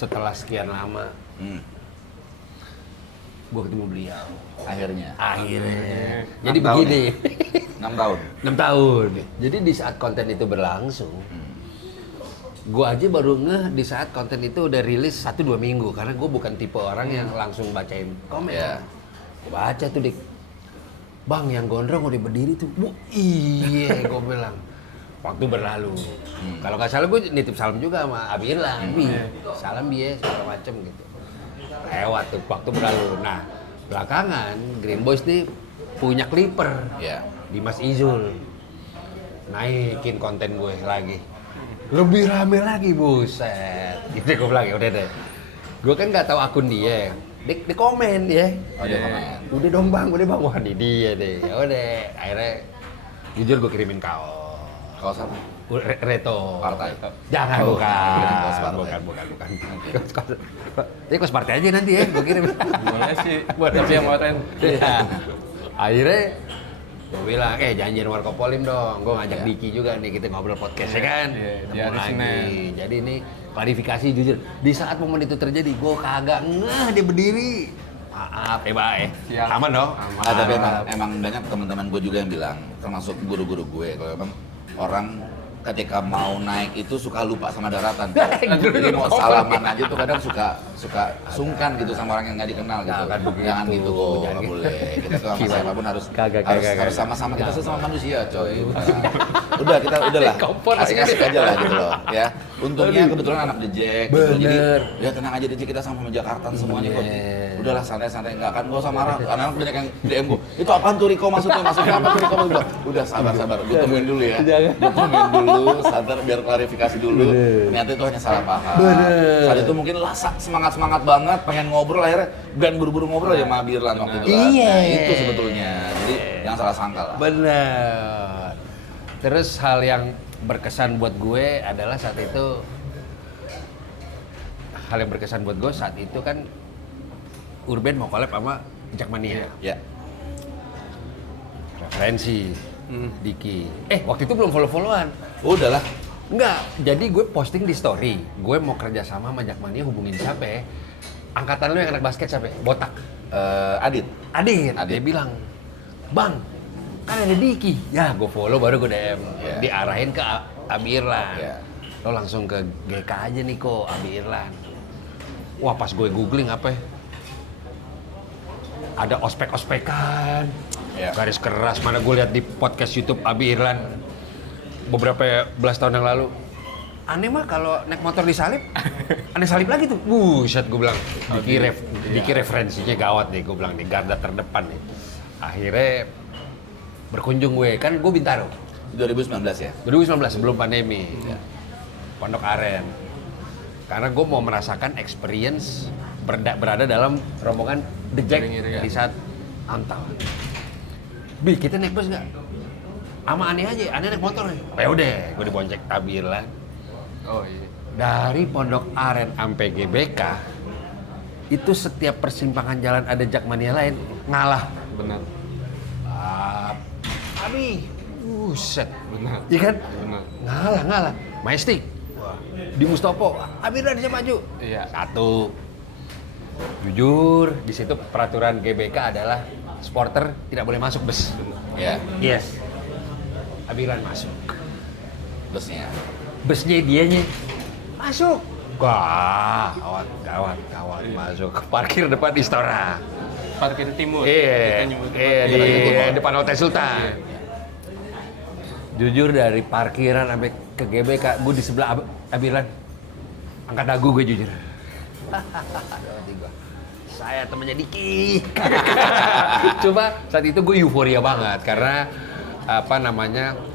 setelah sekian lama gue ketemu beliau. Akhirnya. Jadi begini. 6 tahun. 6 tahun. Jadi di saat konten itu berlangsung, gue aja baru ngeh di saat konten itu udah rilis 1-2 minggu. Karena gue bukan tipe orang yang langsung bacain komen. Gue baca tuh dik, bang yang gondrong udah berdiri tuh. Iya gue bilang. Waktu berlalu. Kalau nggak salah gue nitip salam juga sama Abi Irlan. Salam Bi, segala macem gitu. Lewat tuh, waktu berlalu. Nah, belakangan Green Boys nih punya clipper. Dimas Izul. Naikin konten gue lagi. Lebih rame lagi, buset. Gitu gue bilang, ya udah deh. Gue kan nggak tahu akun dia. Di komen ya. Dia komen. Udah dong bang, wah di dia deh. Ya udah, akhirnya jujur gue kirimin kaos. Kaos apa? Reto. Partai. Jangan, bukan. bukan. Ini kos partai aja nanti ya, gue kirim. Boleh sih, tapi yang moten. Ya. Akhirnya gue bilang, janjian Warkop Polim dong. Gue ngajak Diki juga nih, kita ngobrol podcast ya kan. Di Ketemu hari lagi. Senin. Jadi ini klarifikasi jujur. Di saat momen itu terjadi, gue kagak ngeh dia berdiri. Maaf ya Pak Siap. Aman dong? Tapi emang banyak teman-teman gue juga yang bilang, termasuk guru-guru gue, kalau emang orang ketika mau naik itu suka lupa sama daratan. Jadi mau salaman aja tuh kadang suka sungkan gitu sama orang yang nggak dikenal gitu. Jangan gitu kok, nggak boleh. Kita tuh sama siapapun harus sama-sama, kita sesama manusia coy. Udah udahlah. Asik-asik aja lah gitu loh ya. Untungnya kebetulan anak The Jack gitu. Jadi ya tenang aja The Jack, kita sama Jakarta semuanya kok. Udahlah santai-santai, nggak usah marah. Anak-anak banyak yang DM gue, itu apaan tuh Riko maksudnya apa tuh Riko? Udah sabar, gue temuin dulu ya. Sadar biar klarifikasi dulu. Ternyata itu hanya salah paham. Saat itu mungkin semangat banget, pengen ngobrol akhirnya dan buru-buru ngobrol ya sama Birlan waktu itu. Nah, itu sebetulnya. Jadi yang salah sangka lah. Bener. Terus hal yang berkesan buat gue adalah saat itu kan Urban mau collab sama Jackmania. Ya. Referensi Diki. Waktu itu belum follow-followan. Udahlah. Enggak, jadi gue posting di story. Gue mau kerja sama Jackmania, hubungin siapa ya? Angkatan lu yang anak basket siapa ya? Botak. Adit. Dia bilang, bang, kan ada Diki. Ya, gue follow baru gue DM. Diarahin ke Abi Irlan. Lo langsung ke GK aja nih kok, Abi Irlan. Wah, pas gue googling apa ya? Ada ospek-ospekan, garis keras. Mana gue lihat di podcast YouTube Abi Irlan beberapa belas tahun yang lalu. Aneh mah kalau naik motor disalip, aneh salip lagi tuh. Buset, gue bilang. Diki referensinya gawat nih, gue bilang nih, garda terdepan nih. Akhirnya berkunjung gue, kan gue Bintaro. 2019 ya? 2019, sebelum pandemi. Pondok Aren. Karena gue mau merasakan experience berada dalam rombongan The Jack di saat antau. Bi, kita naik bus nggak? Sama aneh aja, aneh naik motor nih. Ya udah, gue dibonceng Abi Irlan. Oh iya. Dari Pondok Aren sampai GBK, itu setiap persimpangan jalan ada Jackmania lain, ngalah. Benar. Abi, buset. Benar. Iya kan? Benar. Ngalah. Majestic. Di Mustopo, Abi Irlan bisa maju. Iya. Satu. Jujur, di situ peraturan GBK adalah supporter tidak boleh masuk bus. Ya. Yes. Abi Irlan masuk. Busnya dianya masuk. Wah, gawat masuk. Parkir depan Istora. Parkir timur. Iya, di depan Hotel Sultan. Iya. Jujur dari parkiran sampai ke GBK, gue di sebelah Abi Irlan. Angkat dagu gue jujur. Saya temannya Diki. Coba saat itu gue euforia banget karena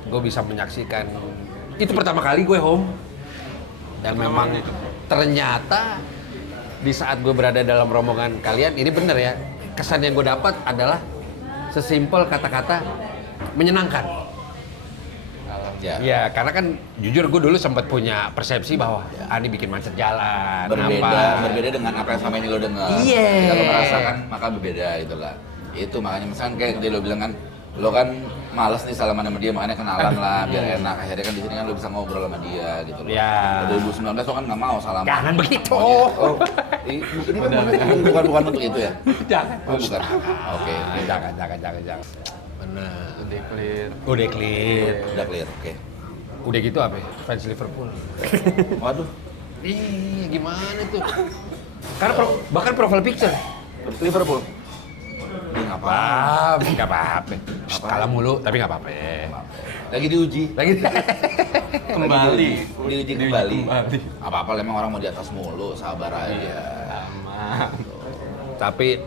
gue bisa menyaksikan itu pertama kali gue home dan memang ternyata di saat gue berada dalam rombongan kalian ini bener ya, kesan yang gue dapat adalah sesimpel kata-kata menyenangkan. Ya, karena kan jujur gue dulu sempat punya persepsi bahwa ini bikin macet jalan. Berbeda dengan apa yang selama ini lo dengar. Iya. Kita lo merasakan, maka berbeda itulah. Itu makanya misalkan kayak tadi lo bilang kan, lo kan males nih salaman sama dia, makanya kenalan lah biar enak. Akhirnya kan di sini kan lo bisa ngobrol sama dia gitu loh. Ya. 2019 lo kan nggak mau salaman. Jangan begitu. Oh, ini kan bukan untuk itu ya? Jangan. Oh, bukan. Oke. Jangan. Benar. Udah clear. Udah clear. Udah clear. Oke. Udah gitu apa? Fans Liverpool. Waduh. Ih, gimana tuh? Karena bahkan profile picture. Liverpool. Ini ngapain? Nggak apa-apa. Kalah mulu, tapi nggak apa-apa. Lagi diuji. Lagi. Kembali. Diuji kembali. Kembali. Apa-apa emang orang mau di atas mulu, sabar aja. Aman. Tapi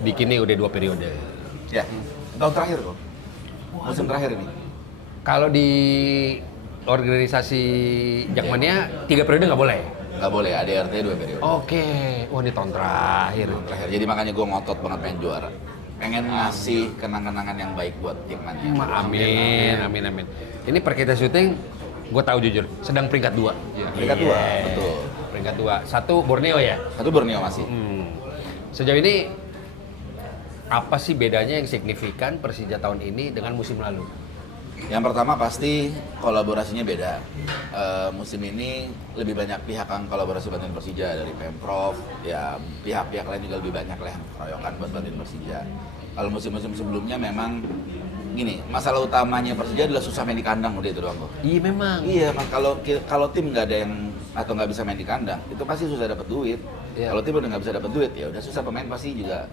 di kini udah 2 periode. Ya, tahun terakhir kok. Musim terakhir ini. Kalau di organisasi Jakmania 3 periode nggak boleh. Nggak boleh, ADRT 2 periode. Oke, wah ini tahun terakhir. Terakhir. Jadi makanya gue ngotot banget pengen juara. Pengen ngasih kenang-kenangan yang baik buat Jakmania. Amin. Ini per kita syuting, gue tahu jujur, sedang peringkat 2. Iya. Peringkat 2, betul. Peringkat 2. 1 Borneo ya. Satu Borneo masih. Sejauh ini apa sih bedanya yang signifikan Persija tahun ini dengan musim lalu? Yang pertama pasti kolaborasinya beda. Musim ini lebih banyak pihak yang kolaborasi bantuin Persija dari Pemprov, ya pihak-pihak lain juga lebih banyak lah yang keroyokan buat bantuin Persija. Kalau musim-musim sebelumnya memang gini, masalah utamanya Persija adalah susah main di kandang, udah itu doang kok. Iya memang. Iya, kalau tim nggak ada yang atau nggak bisa main di kandang, itu pasti susah dapat duit. Iya. Kalau tim udah nggak bisa dapat duit, ya udah susah, pemain pasti juga.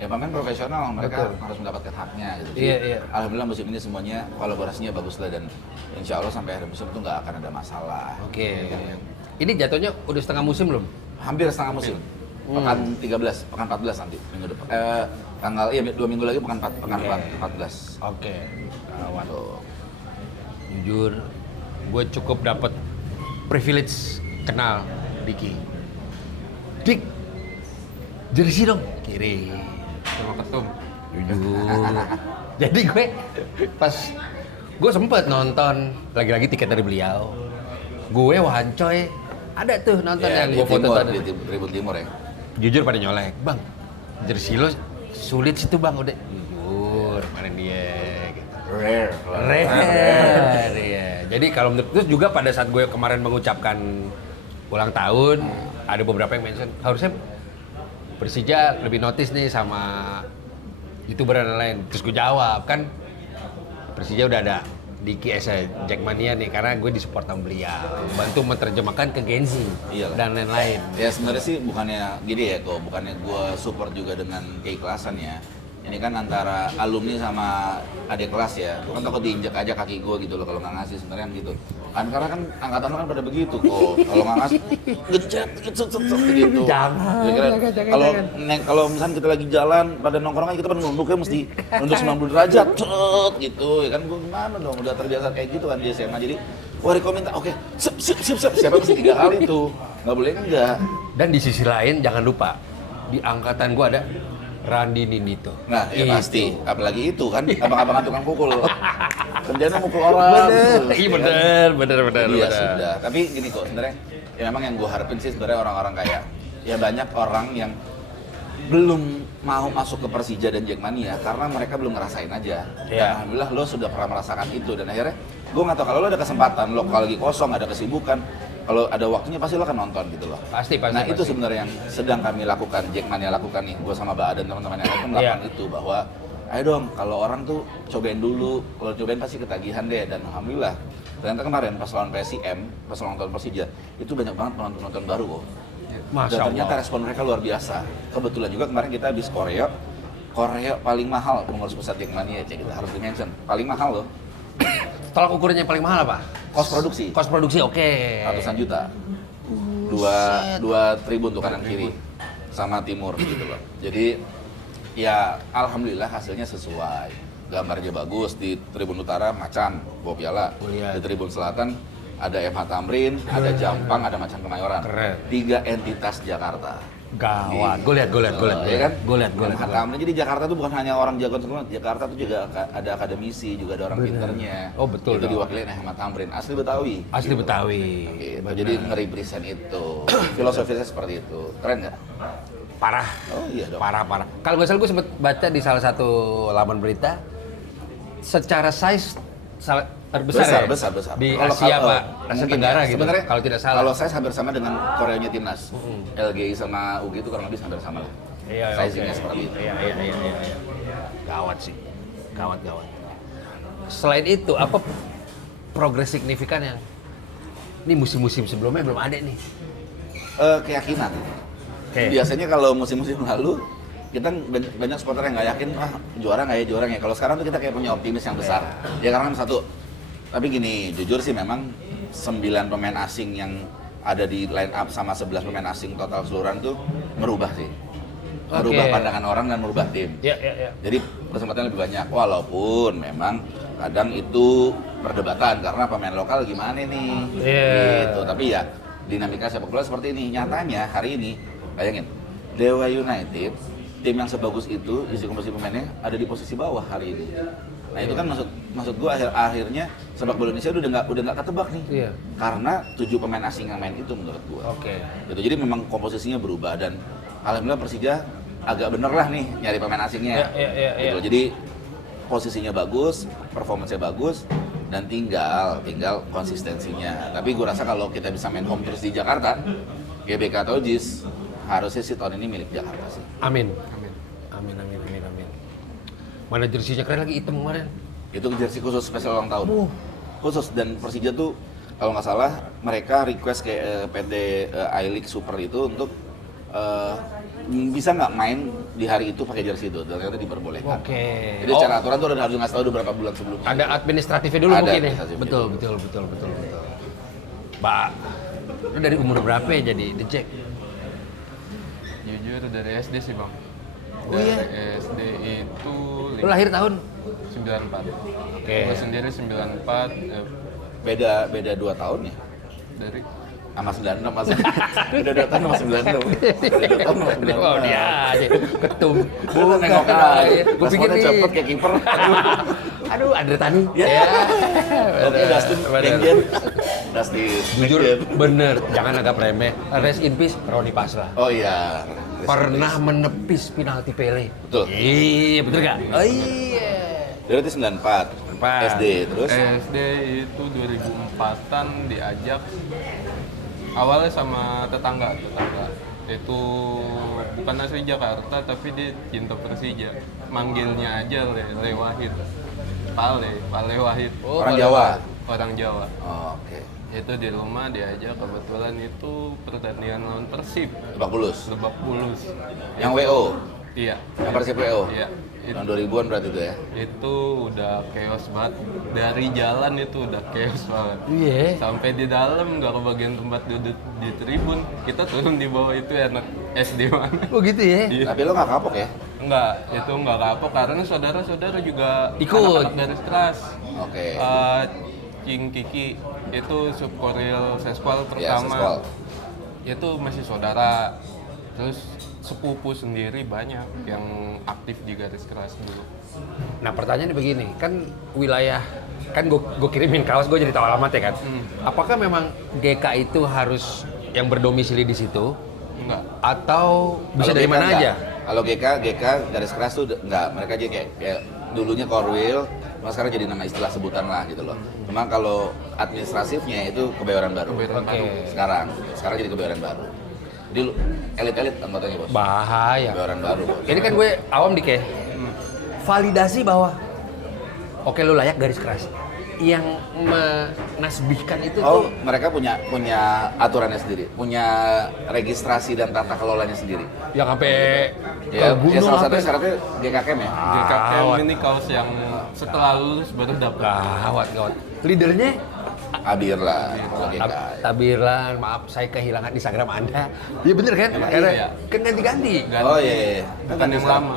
Ya pemain profesional, mereka harus mendapatkan haknya gitu. Jadi, Iya. alhamdulillah musim ini semuanya kolaborasinya bagus lah dan insya Allah sampai akhir musim itu nggak akan ada masalah. Oke. Ini jatuhnya udah setengah musim belum? Hampir setengah musim. Pekan 13, pekan 14 nanti minggu depan. Tanggal 2 minggu lagi pekan 14. Oke. Kawan. Jujur, gue cukup dapat privilege kenal Diki. Dik, jersey dong. Kiri. Sama ketum. Jujur. Jadi gue sempet nonton lagi-lagi tiket dari beliau. Gue Wancoy ada tuh nonton Ya, yang di gue foto timur, tadi. di Tribun Timur ya. Jujur pada nyolek, bang. Jersey lo sulit situ bang, udah. Jujur, mana dia? Gitu. Rare. Iya. Jadi kalau menurut terus juga pada saat gue kemarin mengucapkan ulang tahun, ada beberapa yang mention harusnya Persija lebih notice nih sama YouTuber dan lain. Terus gue jawab kan Persija udah ada Diki Jakmania nih karena gue disupport sama beliau, bantu menerjemahkan ke Gen Z Iyalah. dan lain-lain. Ya sebenarnya sih bukannya gini ya kok, bukannya gue support juga dengan keikhlasan ya. Ini kan antara alumni sama adik kelas ya. Gue kan takut diinjak aja kaki gue gitu loh kalau nggak ngasih sebenarnya gitu. Kan karena kan angkatan lo kan pada begitu kok. Kalau nggak ngasih gecet gitu. Jangan, Kira-kira jangan. kalau misalnya kita lagi jalan pada nongkrongan kita pada nunduknya mesti nunduk 90 derajat gitu. Ya kan gue gimana dong udah terbiasa kayak gitu kan di SMA. Jadi wah komentar oke, siap. Siapa mesti 3 kali tuh. Nggak boleh enggak. Dan di sisi lain jangan lupa di angkatan gue ada Randi Nindito. Nah, ya pasti. Apalagi itu kan, abang-abangan tukang pukul. Kerjanya mukul orang. Iya bener. Iya sudah. Tapi gini kok, sebenarnya ya memang yang gue harapin sih sebenarnya orang-orang kayak ya banyak orang yang belum mau masuk ke Persija dan Jakmania karena mereka belum ngerasain aja. Dan alhamdulillah lo sudah pernah merasakan itu dan akhirnya gue nggak tahu kalau lo ada kesempatan, lo kalau lagi kosong ada kesibukan, kalau ada waktunya pasti lo akan nonton gitu loh. Pasti. Nah itu sebenarnya yang sedang kami lakukan, Jakmania lakukan nih, gue sama Mbak dan teman-teman yang lain melakukan itu bahwa ayo dong kalau orang tuh cobain dulu, kalau cobain pasti ketagihan deh dan alhamdulillah ternyata kemarin pas lawan PSIM, pas nonton Persija itu banyak banget penonton baru kok. Masya Dan ternyata Allah. respon mereka luar biasa. Kebetulan juga kemarin kita habis Korea paling mahal pengurus pusat Jakmania, kita harus di-mention paling mahal loh. Tolak ukurnya yang paling mahal apa? Kos produksi. Kos produksi oke. Ratusan juta. Dua tribun tuh kanan kiri sama timur gitu loh. Jadi ya alhamdulillah hasilnya sesuai. Gambarnya bagus di tribun utara Macan bawa piala. Lihat. Di tribun selatan ada MH Tamrin, ada Jampang, ada Macan Kemayoran. Keren. 3 entitas Jakarta. Gawat. Gue lihat. Ya kan? Gue lihat. MH Tamrin. Jadi Jakarta tuh bukan hanya orang jagoan semua. Jakarta tuh juga ada akademisi, juga ada orang pinternya. Oh, betul Itu dong. diwakilin MH Tamrin. Asli Betawi. Asli Betawi. Gitu. Bener. Jadi nge-represent itu. Filosofinya seperti itu. Keren nggak? Parah. Oh iya dong. Parah. Kalau nggak salah gue sempet baca di salah satu laman berita secara size terbesar besar. di Kalau- Asia kalau- Pak, Asia mungkin Tenggara ya. gitu. Sebenarnya Kalau tidak salah. Kalau saya hampir sama dengan Koreanya timnas. LGI sama UG itu kurang lebih hampir sama lah. Iya, Sizingnya oke. seperti itu. Iya. Gawat sih. Gawat. Selain itu, apa progres signifikan yang ini musim-musim sebelumnya belum ada nih? Keyakinan. Oke. Biasanya kalau musim-musim lalu kita banyak supporter yang nggak yakin juara nggak ya. Kalau sekarang tuh kita kayak punya optimis yang besar. Ya karena satu. Tapi gini, jujur sih memang 9 pemain asing yang ada di line up sama 11 pemain asing total keseluruhan tuh merubah sih. Merubah Oke. pandangan orang dan merubah tim. Iya. Jadi kesempatan lebih banyak. Walaupun memang kadang itu perdebatan karena pemain lokal gimana nih. Iya. Gitu. Tapi ya dinamika sepak bola seperti ini. Nyatanya hari ini bayangin Dewa United tim yang sebagus itu isi komposisi pemainnya ada di posisi bawah hari ini. Nah itu kan maksud gua akhirnya sepak bola Indonesia udah nggak ketebak nih. Iya. Karena 7 pemain asing yang main itu menurut gua. Oke. Gitu. Jadi memang komposisinya berubah dan alhamdulillah Persija agak bener lah nih nyari pemain asingnya. Iya. Gitu. Jadi posisinya bagus, performance-nya bagus, dan tinggal konsistensinya. Tapi gue rasa kalau kita bisa main home terus di Jakarta, GBK atau JIS harusnya sih tahun ini milik Jakarta sih. Amin. Mana jersinya keren lagi hitam kemarin. Itu jersey khusus spesial ulang tahun. Khusus, dan Persija tuh kalau nggak salah mereka request ke PT I-League Super itu untuk bisa nggak main di hari itu pakai jersey itu, dan ternyata diperbolehkan. Oke. Jadi secara aturan tuh harus ngasih tahu beberapa bulan sebelumnya. Ada administratifnya dulu Ada mungkin ya. administratifnya Betul. Mbak, lu dari umur berapa ya jadi The Jack? Jujur dari SD sih bang. Oh iya? Dari SD itu Lu lahir tahun? 94. Oke. Gue sendiri 94 Beda 2 tahun ya? dari Sama 96 Mas. Beda 2 tahun sama 96. Beda 2 tahun sama 96. Oh dia aja, ketum. Bukan nengok aja. Gue pikir nih. cepet kayak kiper. Aduh, Andre Tani. Ya. Oke, Dustin Bener. Menggen. Dustin Jujur, Menggen. bener. Jangan agak remeh. Rest in peace, Roni Pasrah. Oh iya. Pernah menepis penalti Pele. Betul. Iya, bener gak? Oh iya. Dia berarti 94. 94. SD terus. SD itu 2004-an diajak awalnya sama tetangga itu bukan asli Jakarta tapi dia cinta Persija, manggilnya aja Le Wahid, Pale Wahid, Orang Jawa. orang Jawa. Oh, oke. Itu di rumah diajak, kebetulan itu pertandingan lawan Persib Lebak Bulus. Lebak Bulus. Yang WO. Iya. Yang Persib WO. Iya. Tahun 2000-an berarti itu ya. Itu udah chaos banget. Dari jalan itu udah chaos banget. Iya. Sampai di dalam nggak kebagian tempat duduk di tribun. Kita turun di bawah itu anak SD mana. Oh gitu ya? Iya. Tapi lo nggak kapok ya? Enggak, itu enggak kapok karena saudara-saudara juga Ikut. anak-anak garis keras. Oke. King Kiki itu subkoril seskual Ya, pertama. seskual. Itu masih saudara. Terus sepupu sendiri banyak yang aktif di garis keras dulu. Nah pertanyaannya begini, kan wilayah, kan gue kirimin kaos, gue jadi tahu alamat ya kan? Apakah memang GK itu harus yang berdomisili di situ? Enggak. Atau bisa Kalau dari GK mana enggak. aja? Kalau GK garis keras tuh enggak, mereka aja kayak dulunya Korwil, cuma sekarang jadi nama istilah sebutan lah gitu loh. Cuma kalau administratifnya itu Kebayoran Baru. Kebayoran Baru. Sekarang jadi Kebayoran Baru. Jadi elit-elit anggotanya bos. Bahaya. Kebayoran Baru bos. Ini kan gue awam dikit. Validasi bahwa oke lu layak garis keras. Yang menasbihkan itu Oh, tuh mereka punya aturannya sendiri, punya registrasi dan tata kelolanya sendiri. yang sampai Ya, gunung salah satunya apa? syaratnya GKKM ya. GKKM ini kaos yang setelah lulus baru dapat. Gawat. Leadernya Abir lah, kalau GK. Tabirlan, maaf saya kehilangan Instagram Anda. Iya bener kan? Emang Karena iya. kan ganti-ganti. Ganti. Oh iya. Bukan yang lama.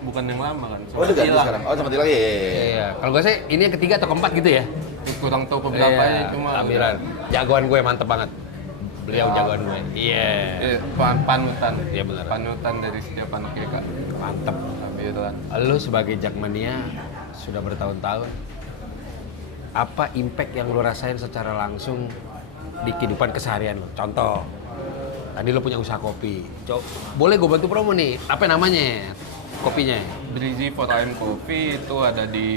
Bukan yang lama kan. Oh udah ganti hilang. sekarang. Oh sempat hilang ya. Iya, kalau gue sih ini yang ketiga atau keempat gitu ya. Kurang tahu keberapa Iya, ya cuma Tabiran. Jagoan gue mantep banget. Beliau Ya. jagoan gue. Iya. panutan. Iya, benar. Panutan dari setiap anak GK. Mantep. Tabiran. Lu sebagai Jakmania sudah bertahun-tahun. Apa impact yang lu rasain secara langsung di kehidupan keseharian lu? Contoh, tadi lu punya usaha kopi. Boleh gue bantu promo nih. Apa namanya? kopinya ya? Breezy for I'm Coffee itu ada di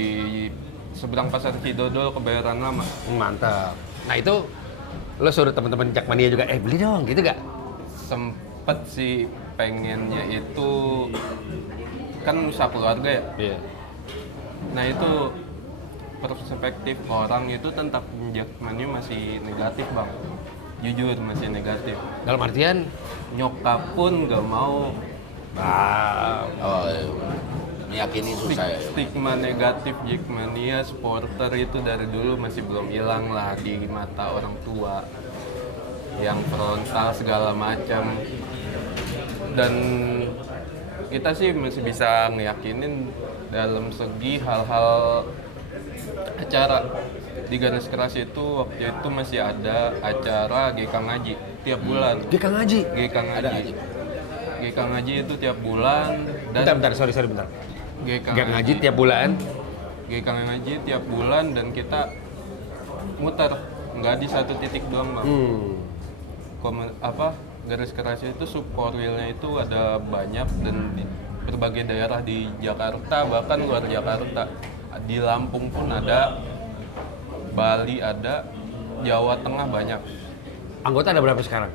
seberang Pasar Cidodol, Kebayoran Lama. Mantap. Nah itu lo suruh teman-teman Jakmania juga, beli dong gitu gak? Sempet sih pengennya itu, kan usaha keluarga ya. Iya. Nah itu perspektif orang itu tentang Jakmania masih negatif bang. Jujur masih negatif. Dalam artian, Nyokap pun gak mau. Oh, meyakini susah ya. Stigma negatif Jakmania supporter itu dari dulu masih belum hilang lah di mata orang tua, yang frontal segala macam. Dan kita sih masih bisa ngeyakinin dalam segi hal-hal acara. Di Garis Keras itu waktu itu masih ada acara GK Ngaji tiap bulan. GK Ngaji? GK Ngaji. Ada ngaji. GK Ngaji itu tiap bulan. Bentar, sorry, bentar. GK Ngaji tiap bulan. GK Ngaji tiap bulan dan kita muter, nggak di satu titik doang bang. Garis Keras itu support wheelnya itu ada banyak dan di berbagai daerah di Jakarta, bahkan luar Jakarta. Di Lampung pun ada, Bali ada, Jawa Tengah banyak. Anggota ada berapa sekarang?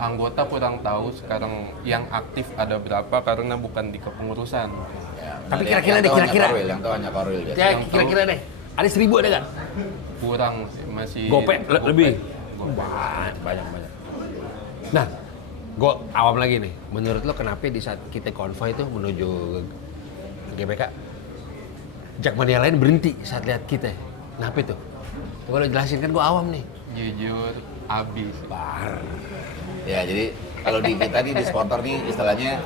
Anggota kurang tahu sekarang yang aktif ada berapa karena bukan di kepengurusan. Ya, Tapi benar. kira-kira Yang deh, tahu hanya kira-kira. Korwil, yang tahu hanya Korwil biasa. Ya kira-kira deh, ada 1000 ada nggak? Kurang sih, masih Gope lebih? Gope. Banyak. Nah, gue awam lagi nih. Menurut lo kenapa di saat kita konvoy itu menuju GBK, Jakmania lain berhenti saat lihat kita? Kenapa itu? Coba lo jelasin, kan gue awam nih. Jujur abis. Ya, jadi kalau di kita nih di supporter nih istilahnya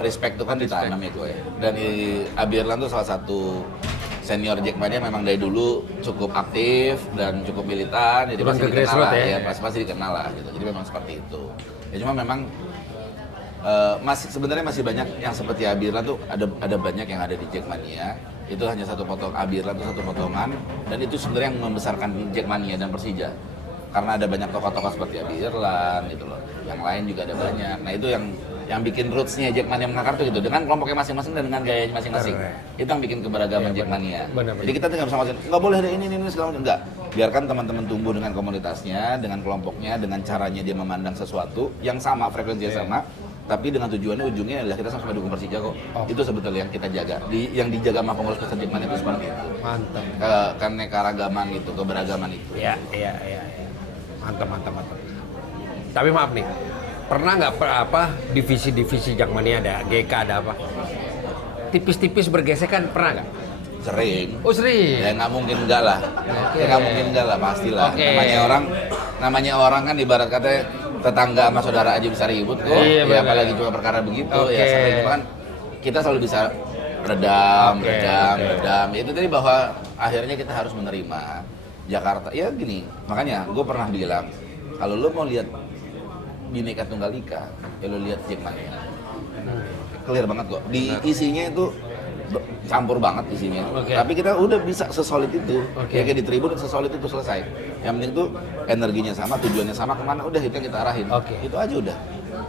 respect itu kan ditanam ya gue. Dan di Abirlan tuh salah satu senior Jakmania memang dari dulu cukup aktif dan cukup militan, jadi Turun pasti ke dikenal grassroots lah, ya? pasti dikenal lah gitu. Jadi memang seperti itu. Ya cuma memang sebenarnya masih banyak yang seperti Abirlan tuh ada banyak yang ada di Jakmania. Itu hanya satu potong, Abirlan itu satu potongan, dan itu sebenarnya yang membesarkan Jakmania dan Persija. Karena ada banyak tokoh-tokoh seperti Abirlan gitu loh. Yang lain juga ada banyak. Nah, itu yang bikin roots-nya Jakmania mengakar tuh gitu, dengan kelompoknya masing-masing dan dengan gayanya masing-masing. Itu yang bikin keberagaman Jakmania. Jadi kita tinggal bersama nggak boleh ada ini segala macam, enggak. Biarkan teman-teman tumbuh dengan komunitasnya, dengan kelompoknya, dengan caranya dia memandang sesuatu yang sama, frekuensinya sama, tapi dengan tujuannya ujungnya adalah kita sama-sama dukung Persija kok. Itu sebetulnya yang kita jaga. Yang dijaga sama pengurus besar Jakmania itu seperti itu. Mantap. Keanekaragaman itu, keberagaman itu. Iya. Mantap. Tapi maaf nih, pernah nggak divisi-divisi Jakmania ada, GK ada apa? Tipis-tipis bergesekan pernah nggak? Sering. Oh sering. Ya nggak mungkin enggak lah. Oke. Ya nggak mungkin enggak lah, pastilah. Oke. Namanya orang kan ibarat katanya tetangga sama saudara aja bisa ribut kok. Iya, Ya, benar. apalagi cuma perkara begitu. Oke. Ya sering cuma kan kita selalu bisa redam. Itu tadi bahwa akhirnya kita harus menerima Jakarta. Ya gini, makanya gue pernah bilang kalau lo mau lihat Bhinneka Tunggal Ika, ya lo lihat Jakmania. Clear banget kok. Di isinya itu campur banget isinya. Oke. Tapi kita udah bisa sesolid itu. Oke. Ya, kayak di tribun sesolid itu selesai. Yang penting tuh energinya sama, tujuannya sama, kemana udah itu yang kita arahin. Oke. Itu aja udah.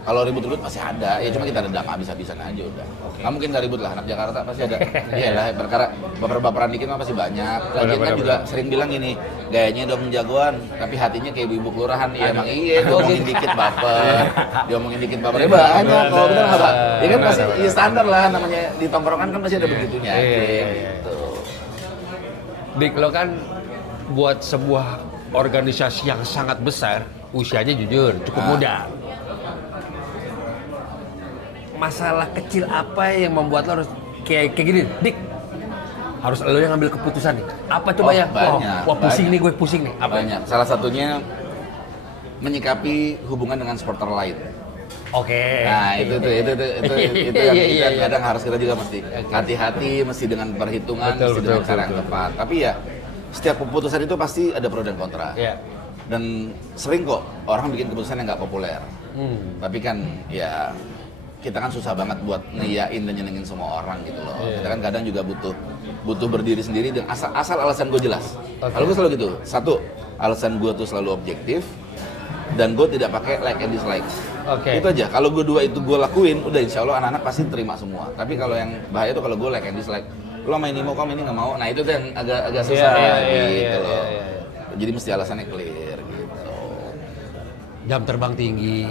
Kalau ribut-ribut masih ada, ya cuma kita redam habis-habisan aja udah. Nggak mungkin nggak ribut lah, anak Jakarta pasti ada. Iyalah, perkara baper-baperan dikit mah pasti banyak. Lagian kan juga sering bilang gini, gayanya dong jagoan, tapi hatinya kayak ibu-ibu kelurahan. Iya emang iya, diomongin dikit baper, diomongin dikit baper. Ya banyak, kalau bener apa? Ya kan pasti ya standar lah, namanya di tongkrongan kan pasti ada begitunya. Gitu. Dik, lo kan buat sebuah organisasi yang sangat besar, usianya jujur cukup muda. Masalah kecil apa yang membuat lo harus kayak gini, Dik? Harus lo yang ngambil keputusan nih. Apa coba ya? Banyak, Wah pusing banyak. gue pusing nih. Apa? Banyak. Salah satunya menyikapi hubungan dengan supporter lain. Oke. Nah, itu yang Iya. kadang harus kita juga mesti hati-hati, mesti dengan perhitungan, mesti dengan cara yang tepat. Tapi ya setiap keputusan itu pasti ada pro dan kontra. Iya. Dan sering kok orang bikin keputusan yang nggak populer. Tapi kan ya kita kan susah banget buat ngeyain dan nyenengin semua orang gitu loh. Kita kan kadang juga butuh berdiri sendiri dengan asal alasan gue jelas. Kalau gue selalu gitu. Satu, alasan gue tuh selalu objektif. dan gue tidak pakai like and dislike. Oke. Itu aja. Kalau gue dua itu gue lakuin, udah insya Allah anak-anak pasti terima semua. Tapi kalau yang bahaya tuh kalau gue like and dislike. Lo main ini mau, kamu ini nggak mau. Nah itu tuh yang agak susah gitu loh. Jadi mesti alasannya clear gitu. Jam terbang tinggi.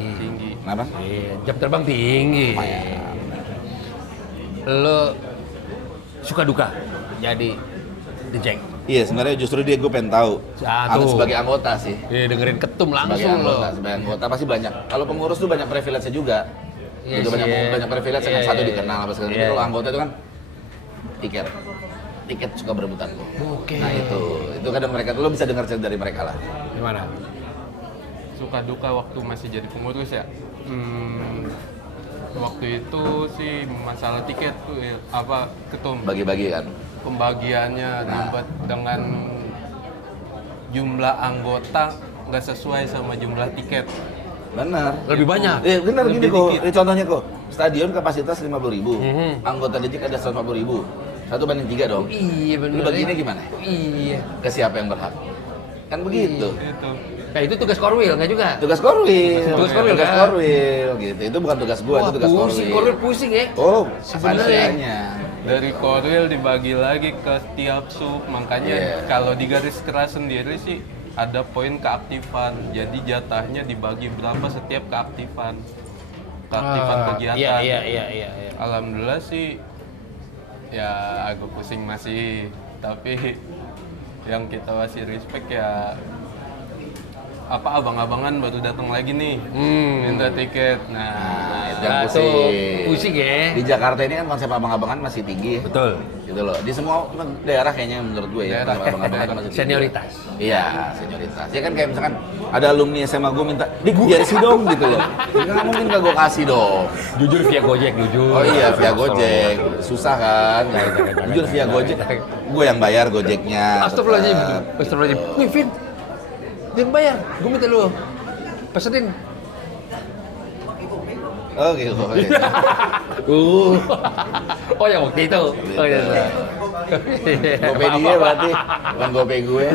Kenapa? Iya, jam terbang tinggi. Lumayan. Lo suka duka jadi The Jack. Iya sebenarnya justru dia gue pengen tahu. Sebagai anggota sih. Iya, dengerin ketum Sebagai langsung lo. anggota, sebagai anggota pasti banyak. Kalau pengurus tuh banyak privilege-nya juga. Iya Gitu, sih, banyak privilege yang satu iya. dikenal apa segala. Iya. Tapi kalau anggota itu kan tiket suka berebutan. Oke. Nah itu kadang mereka tuh lo bisa dengar cerita dari mereka lah. Gimana? Suka duka waktu masih jadi pengurus ya. Waktu itu sih masalah tiket tuh ya, ketum. Bagi-bagi kan. Pembagiannya ribet dengan jumlah anggota nggak sesuai sama jumlah tiket. Benar. Lebih banyak. Iya benar Lebih gini kok. dikit. Ini contohnya kok. Stadion kapasitas 50.000. Mhm. Anggota Dejik ada 150.000. 1/3 dong. Iya benar. Lu bagiinnya gimana? Iya. Ke siapa yang berhak? Kan begitu. Itu. Nah itu tugas Korwil nggak juga? Tugas Korwil. Tugas Korwil, Tugas kan? Korwil gitu. Itu bukan tugas gua, itu tugas pusing, Korwil. Korwil pusing ya. Oh, Sebenarnya. sebenarnya. Dari Korwil dibagi lagi ke tiap sub, makanya Iya. kalau di garis keras sendiri sih ada poin keaktifan. Jadi jatahnya dibagi berapa setiap keaktifan kegiatan. Iya. Alhamdulillah sih ya agak pusing masih, tapi yang kita masih respect ya abang-abangan baru datang lagi nih minta tiket. Nah, itu Nah, yang tuh pusing. pusing ya. Di Jakarta ini kan konsep abang-abangan masih tinggi ya. Betul. Gitu loh. Di semua daerah kayaknya menurut gue ya, Daerah. konsep abang-abangan masih tinggi. Senioritas. Iya, senioritas. Ya kan kayak misalkan ada alumni SMA gue minta, "Dik, biar isi dong" gitu loh. Nggak mungkin gak gue kasih dong. Jujur via Gojek, jujur. Oh iya, via Gojek. Susah kan? Jujur via Gojek. Gue yang bayar Gojeknya. Astagfirullahaladzim. tetap. Astagfirullahaladzim. Wih, Vin. Jangan bayar. Gue minta lu pesenin. Oh gitu. Oh yang waktu itu. Oh iya. Gopay dia berarti, bukan gopay gue.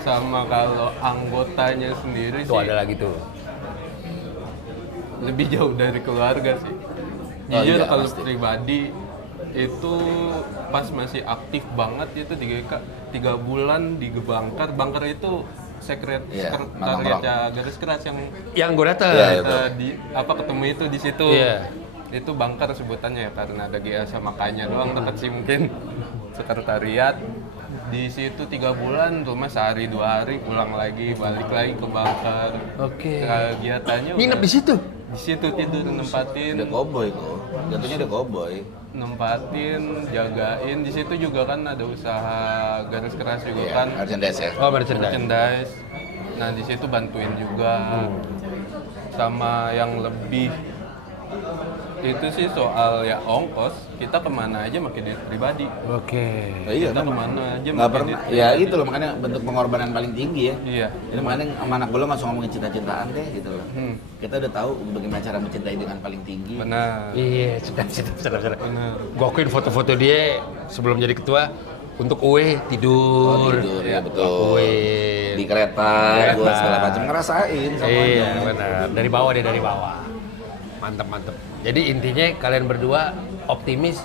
Sama kalau anggotanya sendiri Itu sih ada lagi tuh. lebih jauh dari keluarga sih. Oh Jujur iya, kalau pasti. pribadi itu pas masih aktif banget itu 3 bulan di Bangkar itu Iya, sekretariatnya garis keras Yang gue datang. Iya, iya. ketemu itu di situ. Iya. Itu Bangkar sebutannya ya karena ada GA sama K-nya doang dekat sih mungkin sekretariat. Di situ 3 bulan, cuma sehari 2 hari pulang lagi, balik lagi ke Bangkar. Oke. Kegiatannya Nginep di situ. di situ tidur nempatin, Udah cowboy kok. Jatuhnya udah cowboy. jagain. Di situ juga kan ada usaha garis keras juga Iya, kan, merchandise ya. Oh, merchandise. merchandise. Nah di situ bantuin juga. Sama yang lebih itu sih soal ya ongkos, kita kemana aja pakai duit pribadi. Oke. Nah, iya, Kita memang. kemana aja Nggak pakai pernah. duit Ya pribadi. itu loh makanya bentuk pengorbanan paling tinggi ya. Iya. Jadi makanya sama anak gue lo nggak usah ngomongin cinta-cintaan deh gitu loh. Hmm. Kita udah tahu bagaimana cara mencintai dengan paling tinggi. Benar. Iya, sudah. Benar. Gue akuin foto-foto dia sebelum jadi ketua untuk UE tidur. Oh, tidur ya betul. Akuin. Di kereta, gue segala macam ngerasain semuanya. Iya, benar. Dari bawah dia dari bawah. Mantap. Jadi intinya kalian berdua optimis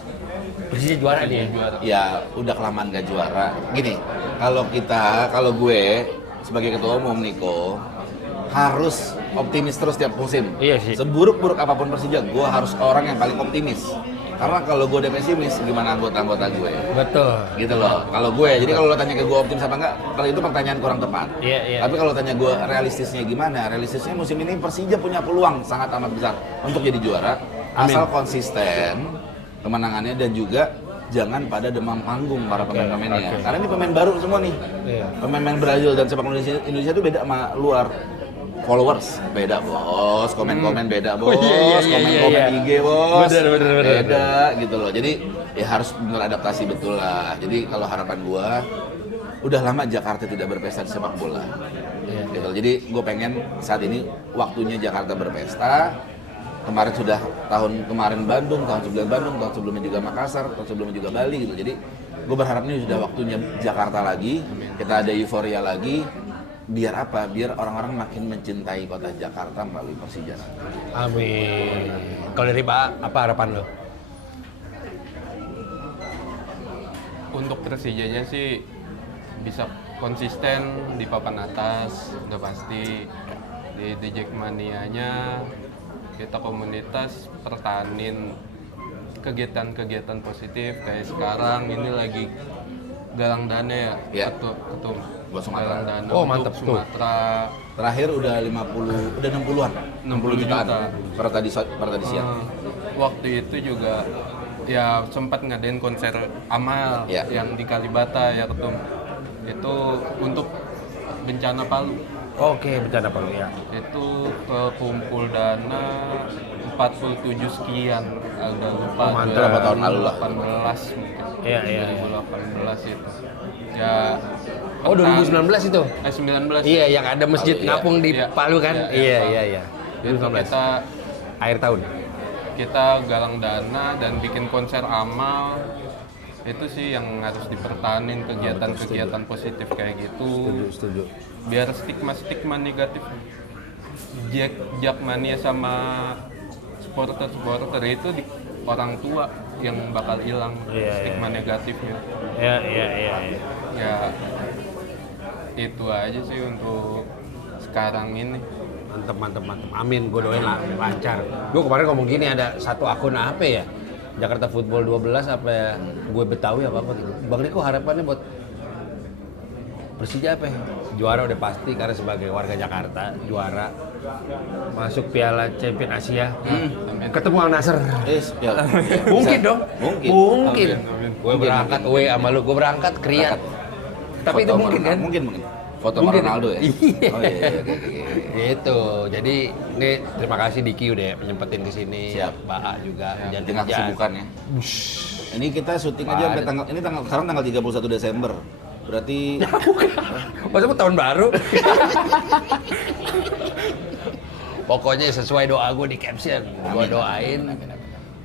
Persija juara nih ya. Juara. Ya udah kelamaan gak juara. Gini, kalau gue sebagai ketua umum Niko harus optimis terus tiap musim. Iya sih. Seburuk-buruk apapun Persija, gue harus orang yang paling optimis. Karena kalau gue udah pesimis, gimana anggota-anggota gue? Betul. Gitu loh. Kalau gue, jadi kalau lo tanya ke gue optimis apa enggak, kalau itu pertanyaan kurang tepat. Iya. Tapi kalau tanya gue realistisnya gimana? Realistisnya musim ini Persija punya peluang sangat amat besar untuk jadi juara, asal konsisten kemenangannya dan juga jangan pada demam panggung para pemain-pemainnya. oke. Karena ini pemain baru semua nih. Iya. Pemain-pemain Brazil dan sepak bola Indonesia itu beda sama luar. Followers beda bos, komen-komen beda bos, Iya. komen-komen IG bos, Bener. beda gitu loh. Jadi ya harus beradaptasi betul lah. Jadi kalau harapan gua, udah lama Jakarta tidak berpesta di sepak bola. Gitu. Jadi gue pengen saat ini waktunya Jakarta berpesta. Kemarin sudah tahun kemarin Bandung, tahun sebelumnya Bandung, tahun sebelumnya juga Makassar, tahun sebelumnya juga Bali gitu. Jadi gue berharap ini sudah waktunya Jakarta lagi. Kita ada euforia lagi. biar apa? Biar orang-orang makin mencintai kota Jakarta melalui Persija nanti. Amin. Kalau dari Pak, apa harapan lo? Untuk Persijanya sih bisa konsisten di papan atas, udah pasti. Di Jackmania-nya kita komunitas pertahanin kegiatan-kegiatan positif kayak sekarang ini lagi galang dana ya, Ya. ketum Buat Sumatera. galang dana Oh, untuk mantep tuh. Sumatera. Terakhir udah 60-an. 60 jutaan. juta. Per tadi siang. Waktu itu juga ya sempat ngadain konser amal Ya. yang di Kalibata ya ketum, itu untuk bencana Palu. Oke, bercanda Pak ya. Itu kekumpul dana 47 sekian, agak lupa. Oh, mantap. Berapa tahun lalu lah? 2018 mungkin. Iya, iya, iya. 2018 itu. Ya. Oh, 2019 itu? 19. Iya, yang ada masjid Palu, iya. ngapung di Iya. Palu kan? Iya, Iya, Palu. iya, iya. Itu 2019. kita Akhir tahun. galang dana dan bikin konser amal. Itu sih yang harus dipertahanin, kegiatan-kegiatan positif kayak gitu. Setuju. Biar stigma negatif Jackmania sama supporter itu di orang tua yang bakal hilang, Iya, stigma negatifnya. Iya. Ya itu aja sih untuk sekarang ini. Mantep. Amin, gue doain lah lancar. Gue kemarin ngomong gini, ada satu akun apa ya? Jakarta Football 12 apa ya? Gue Betawi apa gitu. Bang Riko harapannya buat Persija apa ya? Juara udah pasti karena sebagai warga Jakarta juara, masuk Piala Champion Asia, ketemu Al Nassr. Ya. Mungkin Bisa. dong. Mungkin. Amin. Gue berangkat away sama lu, gue berangkat ke Riyadh. Tapi itu Foto mungkin kan? Mungkin. Foto sama Mungkin. Ronaldo ya? Iya. Oh iya. Oke. Gitu. Jadi ini terima kasih Diki udah nyempetin ke sini. Siap. Mbak A juga. Di tengah kesibukan ya. Ini kita syuting aja sampai sekarang tanggal 31 Desember. Berarti Maksudnya tahun baru. Pokoknya sesuai doa gue di caption. Gue doain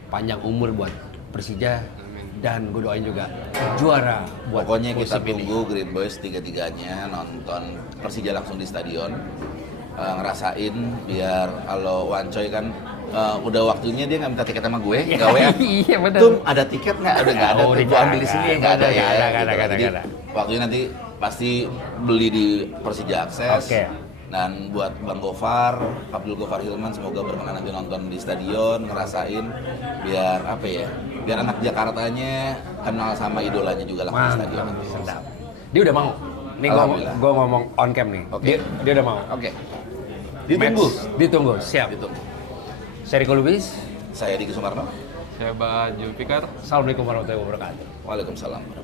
panjang umur buat Persija dan gue doain juga juara buat pokoknya kita musim ini. tunggu Green Boys tiga-tiganya nonton Persija langsung di stadion. Ngerasain biar kalau Wancoy kan udah waktunya dia nggak minta tiket sama gue, nggak WA. Iya benar. Tum, ada tiket nggak? Udah nggak ada, Oh, tuh udah gua ambil di sini nggak ada ya. nggak gitu. ada. Jadi waktunya nanti pasti beli di Persija Akses. Oke. Dan buat Bang Gofar, Abdul Gofar Hilman, semoga berkenan nanti nonton di stadion, ngerasain biar apa ya? Biar anak Jakartanya kenal sama idolanya juga langsung di stadion. Sedap. Dia udah mau. Nih Alhamdulillah. gue ngomong on cam nih. Oke. Dia udah mau. Oke. Ditunggu. Ditunggu. Siap. Ditunggu. Saya Riko Lubis. Saya Diki Sumarno. Saya Pak Julfikar. Assalamualaikum warahmatullahi wabarakatuh. Waalaikumsalam.